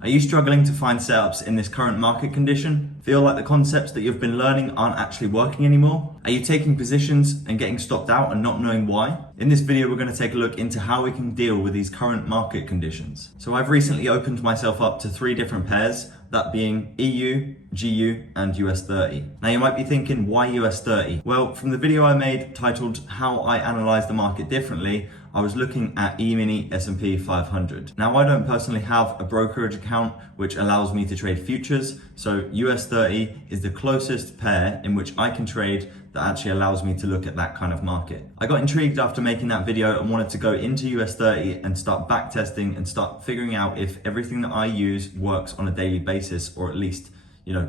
Are you struggling to find setups in this current market condition? Feel like the concepts that you've been learning aren't actually working anymore? Are you taking positions and getting stopped out and not knowing why? In this video, we're going to take a look into how we can deal with these current market conditions. So I've recently opened myself up to 3 different pairs, that being EU, GU, and US 30. Now you might be thinking, why US 30? Well, from the video I made titled How I Analyze the Market Differently, I was looking at E-mini S&P 500. Now I don't personally have a brokerage account which allows me to trade futures, so US 30 is the closest pair in which I can trade that actually allows me to look at that kind of market. I got intrigued after making that video and wanted to go into US 30 and start back testing and start figuring out if everything that I use works on a daily basis, or at least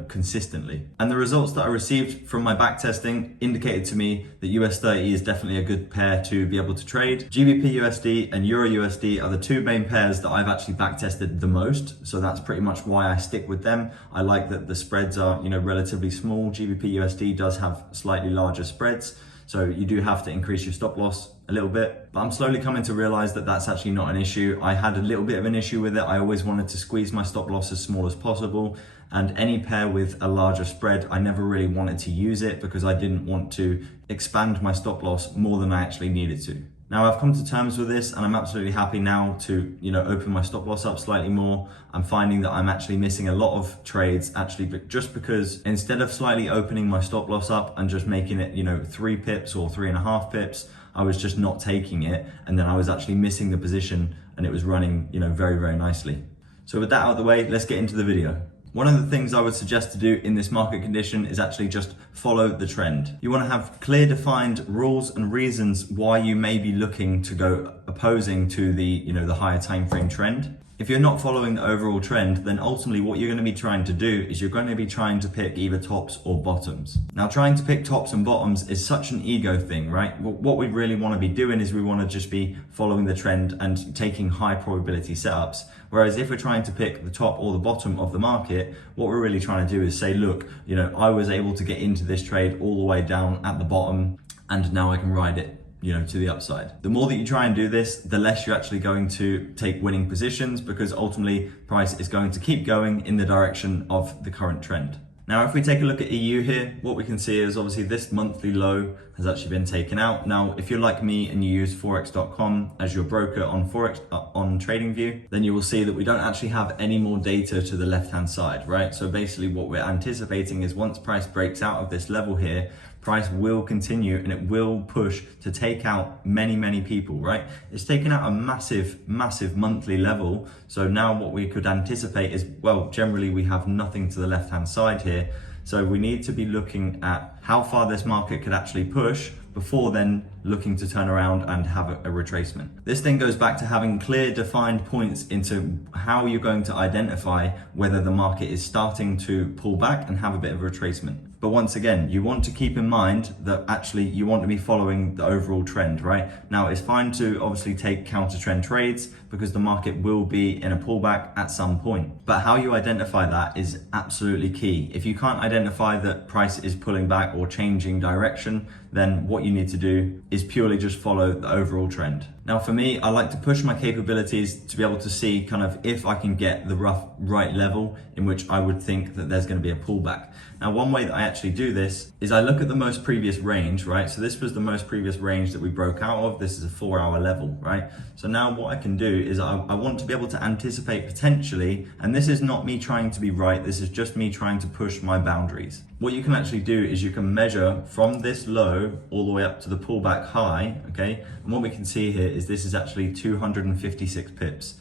consistently. And the results that I received from my back testing indicated to me that US 30 is definitely a good pair to be able to trade. GBP USD and Euro USD are the 2 main pairs that I've actually back tested the most. So that's pretty much why I stick with them. I like that the spreads are, relatively small. GBP USD does have slightly larger spreads, so you do have to increase your stop loss a little bit, but I'm slowly coming to realize that that's actually not an issue. I had a little bit of an issue with it. I always wanted to squeeze my stop loss as small as possible, and any pair with a larger spread, I never really wanted to use it because I didn't want to expand my stop loss more than I actually needed to. Now I've come to terms with this and I'm absolutely happy now to, open my stop loss up slightly more. I'm finding that I'm actually missing a lot of trades actually, just because instead of slightly opening my stop loss up and just making it, 3 pips or 3.5 pips, I was just not taking it. And then I was actually missing the position and it was running, very, very nicely. So with that out of the way, let's get into the video. One of the things I would suggest to do in this market condition is actually just follow the trend. You want to have clear defined rules and reasons why you may be looking to go opposing to the, the higher time frame trend. If you're not following the overall trend, then ultimately what you're going to be trying to do is you're going to be trying to pick either tops or bottoms. Now, trying to pick tops and bottoms is such an ego thing, right? What we really want to be doing is we want to just be following the trend and taking high probability setups. Whereas if we're trying to pick the top or the bottom of the market, what we're really trying to do is say, look, I was able to get into this trade all the way down at the bottom and now I can ride it to the upside. The more that you try and do this, the less you're actually going to take winning positions, because ultimately price is going to keep going in the direction of the current trend. Now, if we take a look at EU here, what we can see is obviously this monthly low has actually been taken out. Now, if you're like me and you use Forex.com as your broker on Forex on TradingView, then you will see that we don't actually have any more data to the left-hand side, right? So basically what we're anticipating is once price breaks out of this level here, price will continue and it will push to take out many, many people, right? It's taken out a massive, massive monthly level. So now what we could anticipate is, well, generally we have nothing to the left-hand side here. So we need to be looking at how far this market could actually push before then looking to turn around and have a retracement. This then goes back to having clear defined points into how you're going to identify whether the market is starting to pull back and have a bit of a retracement. But once again, you want to keep in mind that actually you want to be following the overall trend, right? Now, it's fine to obviously take counter trend trades because the market will be in a pullback at some point. But how you identify that is absolutely key. If you can't identify that price is pulling back or changing direction, then what you need to do is purely just follow the overall trend. Now for me, I like to push my capabilities to be able to see kind of if I can get the right level in which I would think that there's going to be a pullback. Now, one way that I actually do this is I look at the most previous range, right? So this was the most previous range that we broke out of. This is a 4-hour level, right? So now what I can do is I want to be able to anticipate potentially, and this is not me trying to be right, this is just me trying to push my boundaries. What you can actually do is you can measure from this low all the way up to the pullback high, okay? And what we can see here is this is actually 256 pips.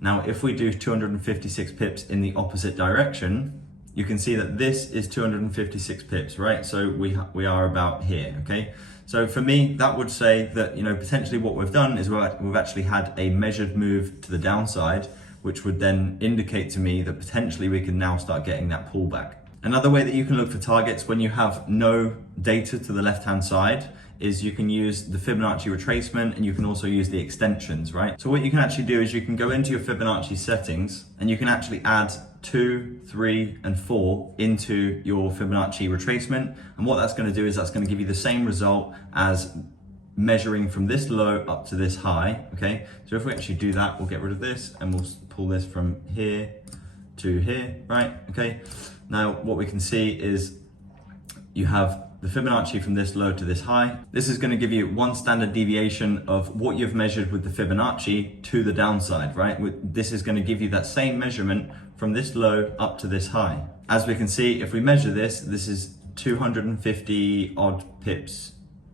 Now, if we do 256 pips in the opposite direction, you can see that this is 256 pips, right? So we are about here, okay? So for me, that would say that, potentially what we've done is we've actually had a measured move to the downside, which would then indicate to me that potentially we can now start getting that pullback. Another way that you can look for targets when you have no data to the left-hand side is you can use the Fibonacci retracement and you can also use the extensions, right? So what you can actually do is you can go into your Fibonacci settings and you can actually add 2, 3, and 4 into your Fibonacci retracement. And what that's going to do is that's going to give you the same result as measuring from this low up to this high, okay? So if we actually do that, we'll get rid of this and we'll pull this from here to here, right? Okay. Now what we can see is you have the Fibonacci from this low to this high. This is going to give you one standard deviation of what you've measured with the Fibonacci to the downside, right? This is going to give you that same measurement from this low up to this high. As we can see, if we measure this, this is 250 odd pips,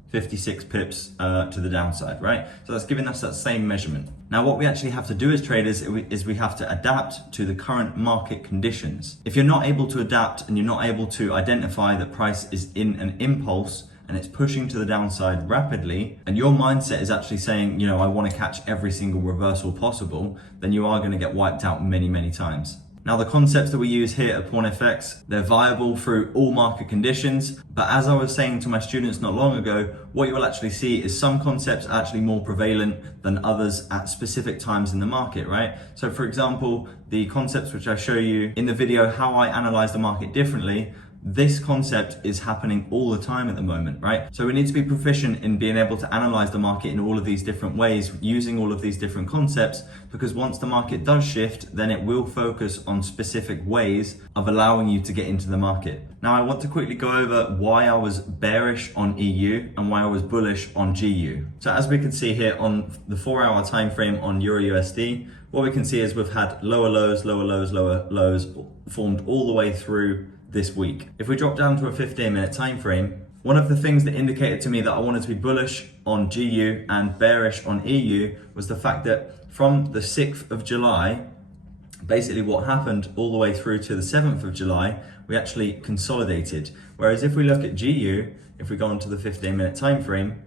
56 pips to the downside, right? So that's giving us that same measurement. Now what we actually have to do as traders is we have to adapt to the current market conditions. If you're not able to adapt and you're not able to identify that price is in an impulse and it's pushing to the downside rapidly, and your mindset is actually saying, you know, I want to catch every single reversal possible, then you are going to get wiped out many, many times. Now the concepts that we use here at PawnFX, they're viable through all market conditions, but as I was saying to my students not long ago, what you will actually see is some concepts are actually more prevalent than others at specific times in the market, right? So for example, the concepts which I show you in the video, how I analyze the market differently, this concept is happening all the time at the moment, right? So we need to be proficient in being able to analyze the market in all of these different ways, using all of these different concepts, because once the market does shift, then it will focus on specific ways of allowing you to get into the market. Now I want to quickly go over why I was bearish on EU and why I was bullish on GU. So as we can see here on the 4-hour time frame on Euro USD, what we can see is we've had lower lows, lower lows, lower lows formed all the way through this week. If we drop down to a 15-minute time frame, one of the things that indicated to me that I wanted to be bullish on GU and bearish on EU was the fact that from the 6th of July, basically what happened all the way through to the 7th of July, we actually consolidated. Whereas if we look at GU, if we go onto the 15-minute time frame,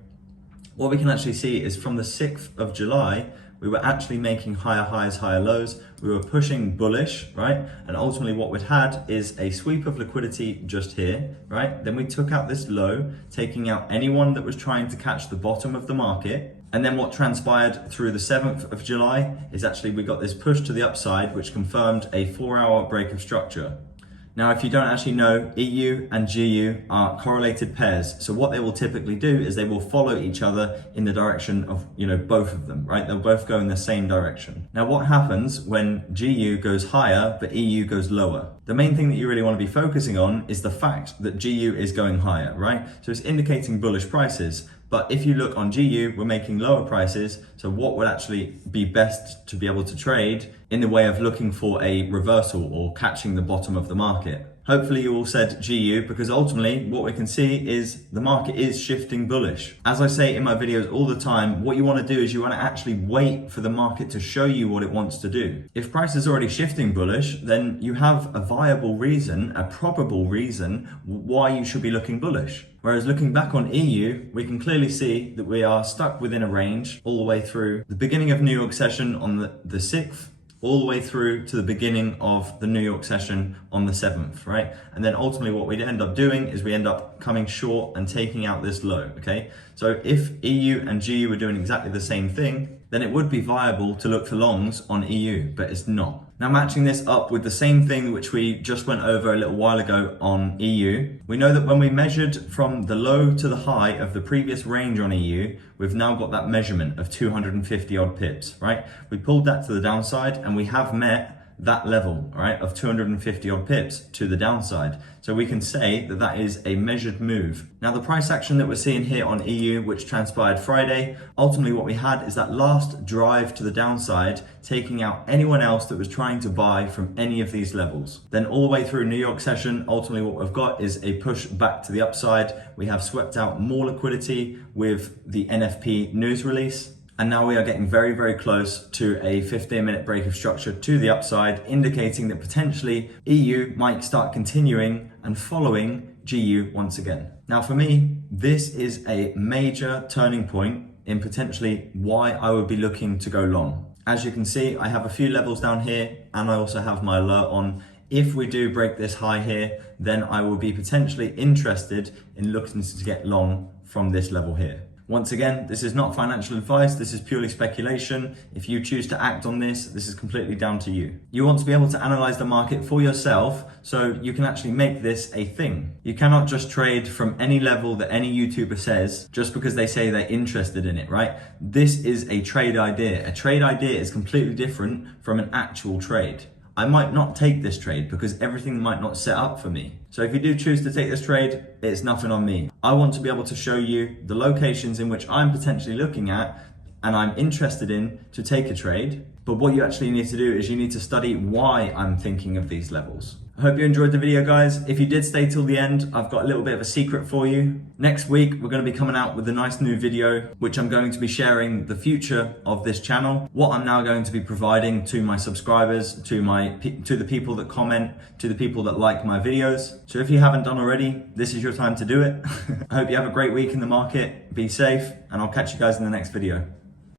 what we can actually see is from the 6th of July, we were actually making higher highs, higher lows. We were pushing bullish, right? And ultimately what we'd had is a sweep of liquidity just here, right? Then we took out this low, taking out anyone that was trying to catch the bottom of the market. And then what transpired through the 7th of July is actually we got this push to the upside, which confirmed a 4-hour break of structure. Now, if you don't actually know, EU and GU are correlated pairs. So what they will typically do is they will follow each other in the direction of, both of them, right? They'll both go in the same direction. Now, what happens when GU goes higher, but EU goes lower? The main thing that you really want to be focusing on is the fact that GU is going higher, right? So it's indicating bullish prices. But if you look on GU, we're making lower prices. So what would actually be best to be able to trade in the way of looking for a reversal or catching the bottom of the market? Hopefully you all said GU, because ultimately what we can see is the market is shifting bullish. As I say in my videos all the time, what you want to do is you want to actually wait for the market to show you what it wants to do. If price is already shifting bullish, then you have a viable reason, a probable reason why you should be looking bullish. Whereas looking back on EU, we can clearly see that we are stuck within a range all the way through the beginning of New York session on the 6th, all the way through to the beginning of the New York session on the 7th, right? And then ultimately what we'd end up doing is we end up coming short and taking out this low, okay? So if EU and GU were doing exactly the same thing, then it would be viable to look for longs on EU, but it's not. Now matching this up with the same thing which we just went over a little while ago on EU, we know that when we measured from the low to the high of the previous range on EU, we've now got that measurement of 250 odd pips, right? We pulled that to the downside and we have met that level, right, of 250 odd pips to the downside. So we can say that that is a measured move. Now the price action that we're seeing here on EU, which transpired Friday, ultimately what we had is that last drive to the downside, taking out anyone else that was trying to buy from any of these levels. Then all the way through New York session, ultimately what we've got is a push back to the upside. We have swept out more liquidity with the NFP news release. And now we are getting very, very close to a 15-minute break of structure to the upside, indicating that potentially EU might start continuing and following GU once again. Now for me, this is a major turning point in potentially why I would be looking to go long. As you can see, I have a few levels down here and I also have my alert on. If we do break this high here, then I will be potentially interested in looking to get long from this level here. Once again, this is not financial advice, this is purely speculation. If you choose to act on this, this is completely down to you. You want to be able to analyze the market for yourself so you can actually make this a thing. You cannot just trade from any level that any YouTuber says just because they say they're interested in it, right? This is a trade idea. A trade idea is completely different from an actual trade. I might not take this trade because everything might not set up for me. So if you do choose to take this trade, it's nothing on me. I want to be able to show you the locations in which I'm potentially looking at and I'm interested in to take a trade. But what you actually need to do is you need to study why I'm thinking of these levels. I hope you enjoyed the video, guys. If you did stay till the end, I've got a little bit of a secret for you. Next week, we're going to be coming out with a nice new video, which I'm going to be sharing the future of this channel, what I'm now going to be providing to my subscribers, to the people that comment, to the people that like my videos. So if you haven't done already, this is your time to do it. I hope you have a great week in the market. Be safe, and I'll catch you guys in the next video.